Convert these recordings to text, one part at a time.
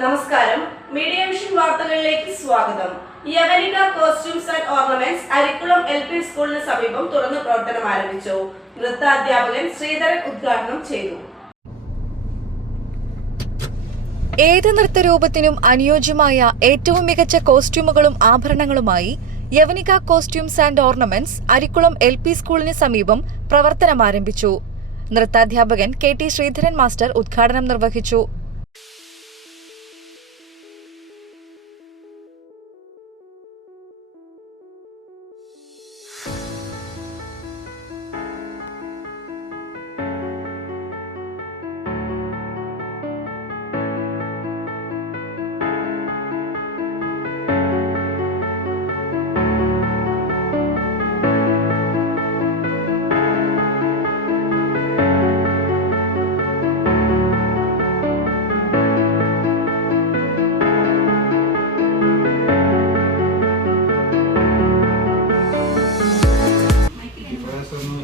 നമസ്കാരം, media vision വാർത്തകളിലേക്ക് സ്വാഗതം. Yavanika costumes and ornaments Arikkulam LP സ്കൂളിന് സമീപം തുറന്ന് പ്രവർത്തനം ആരംഭിച്ചു. നൃത്താധ്യാപകൻ ശ്രീധരൻ ഉദ്ഘാടനം ചെയ്തു. ഏത് നൃത്തരൂപത്തിനും അനുയോജ്യമായ ഏറ്റവും മികച്ച കോസ്റ്റ്യൂമുകളും ആഭരണങ്ങളുമായി Yavanika costumes and ornaments Arikkulam LP സ്കൂളിന് സമീപം പ്രവർത്തനം ആരംഭിച്ചു. നൃത്താധ്യാപകൻ KT ശ്രീധരൻ മാസ്റ്റർ ഉദ്ഘാടനം നിർവഹിച്ചു.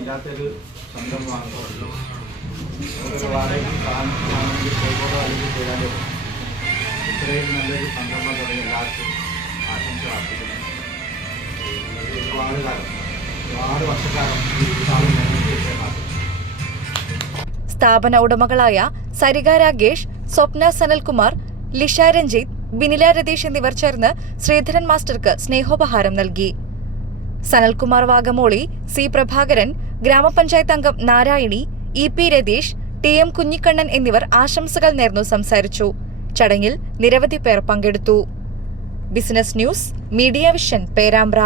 ഇല്ലാത്തൊരു സംരംഭമാണ്. ഒരു വാടകയ്ക്ക് അല്ലെങ്കിൽ കോഴിക്കോട് അല്ലെങ്കിൽ ചെയ്താലേ ഇത്രയും നല്ലൊരു സംരംഭം തുടങ്ങി എല്ലാവർക്കും ആശംസ പ്രാർത്ഥിക്കുന്നു. ഒരുപാട് വർഷക്കാലം സ്ഥാപന ഉടമകളായ സരിക രാഗേഷ്, സ്വപ്ന സനൽകുമാർ, ലിഷ രഞ്ജിത്ത്, ബിനില രതീഷ് എന്നിവർ ചേർന്ന് ശ്രീധരൻ മാസ്റ്റർക്ക് സ്നേഹോപഹാരം നൽകി. സനൽകുമാർ വാഗമോളി, C പ്രഭാകരൻ, ഗ്രാമപഞ്ചായത്ത് അംഗം നാരായണി, EP രതീഷ്, TM കുഞ്ഞിക്കണ്ണൻ എന്നിവർ ആശംസകൾ നേർന്നു സംസാരിച്ചു. ചടങ്ങിൽ നിരവധി പേർ പങ്കെടുത്തു. Business news, media vision, Perambra.